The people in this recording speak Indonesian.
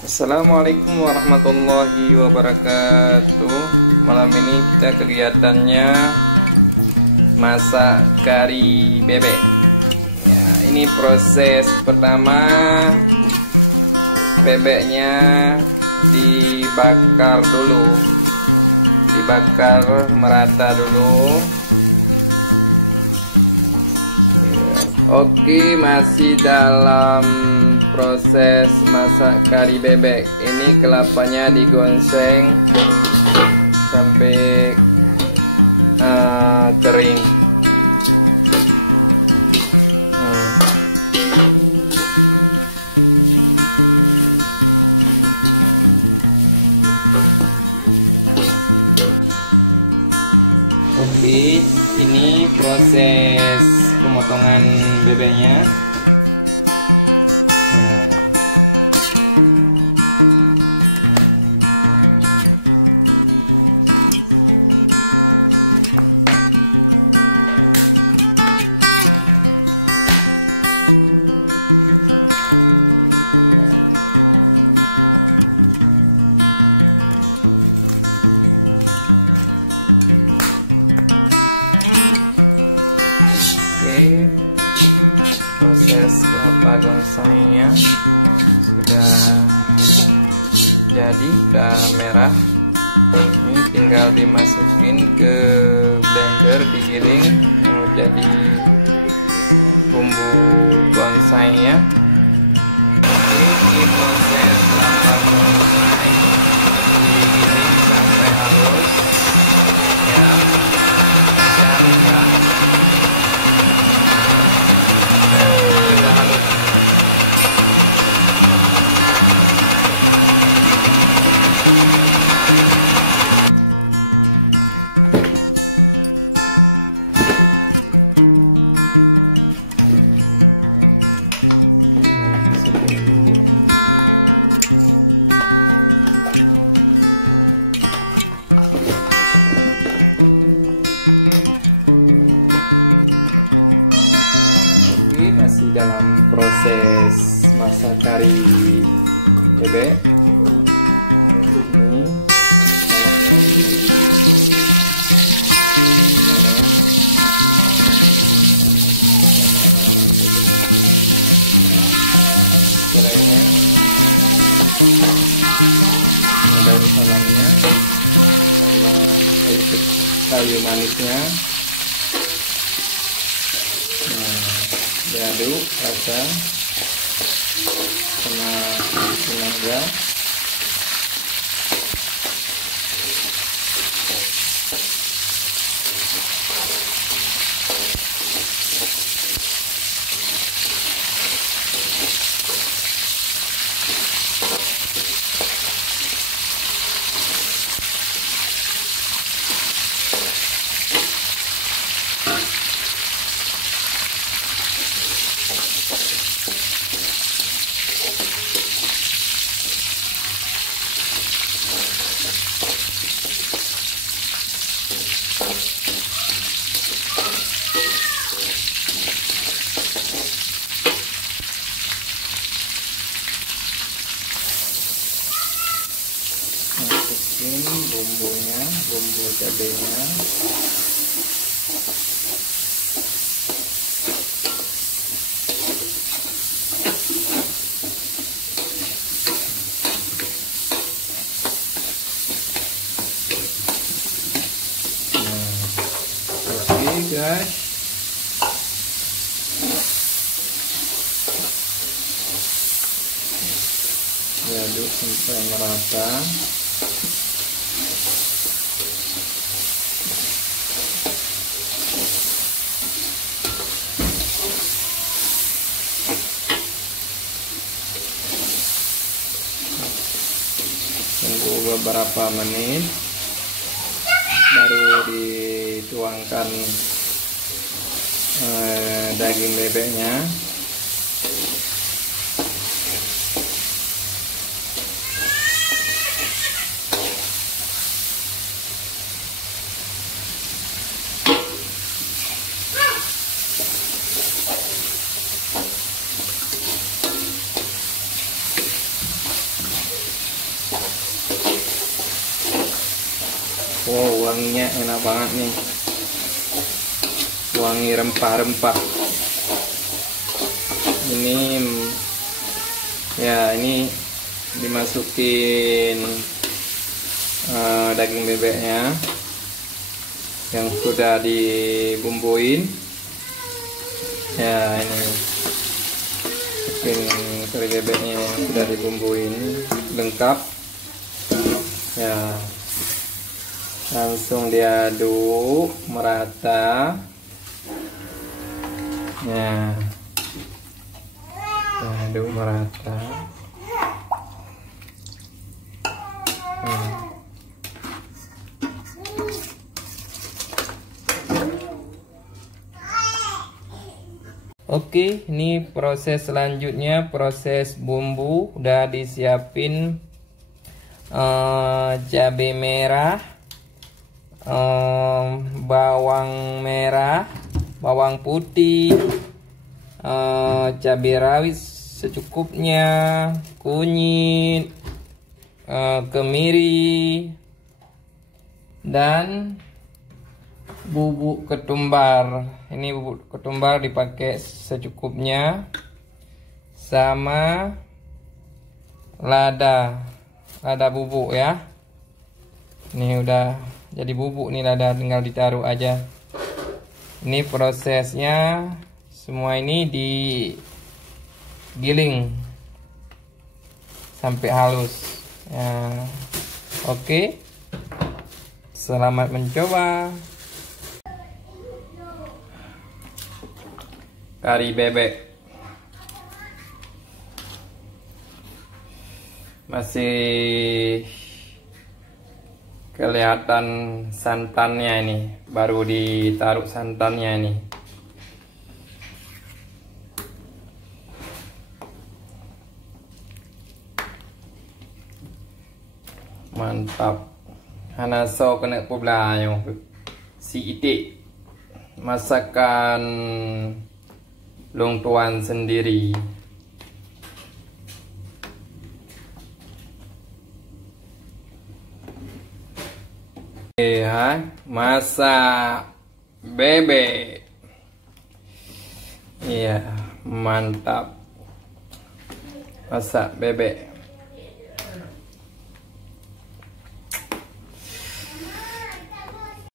Assalamualaikum warahmatullahi wabarakatuh. Malam ini kita kegiatannya masak kari bebek. Ya, ini proses pertama, bebeknya dibakar dulu, dibakar merata dulu. Oke, masih dalam proses masak kari bebek. Ini kelapanya digonseng sampai kering. Oke, ini proses pemotongan bebeknya. Oke, proses kelapa gonsengnya sudah jadi, sudah merah. Ini tinggal dimasukin ke blender, digiling jadi bumbu gonsengnya. Oke, ini proses kelapa gonseng digiling sampai halus ya, dan ya. Masih dalam proses masak kari bebek. Ini gorengnya, daun salamnya, sama kayu manisnya. Diaduk rata sama tenaga. Masukin bumbunya, bumbu cabenya. Oke guys, diaduk sampai merata. Tunggu beberapa menit, baru dituangkan daging bebeknya. Wow, wanginya enak banget nih. Wangi rempah-rempah. Ini ya, ini dimasukin daging bebeknya yang sudah dibumbuin. Ya, ini masukin kari bebeknya yang sudah dibumbuin lengkap. Ya, langsung diaduk merata. Ya, aduk merata. Oke, ini proses selanjutnya, proses bumbu. Udah disiapin cabai merah, bawang merah, bawang putih, cabai rawit secukupnya, kunyit, kemiri, dan bubuk ketumbar. Ini bubuk ketumbar dipakai secukupnya, sama lada bubuk ya. Ini udah jadi bubuk nih lada, tinggal ditaruh aja. Ini prosesnya, semua ini digiling sampai halus ya. Oke, selamat mencoba. Kari bebek masih kelihatan santannya, ini baru ditaruh santannya ini. Mantap. Hanaso kena poblayo si itik, masakan Long Tuan sendiri. Ya, masak bebek. Iya, mantap. Masak bebek.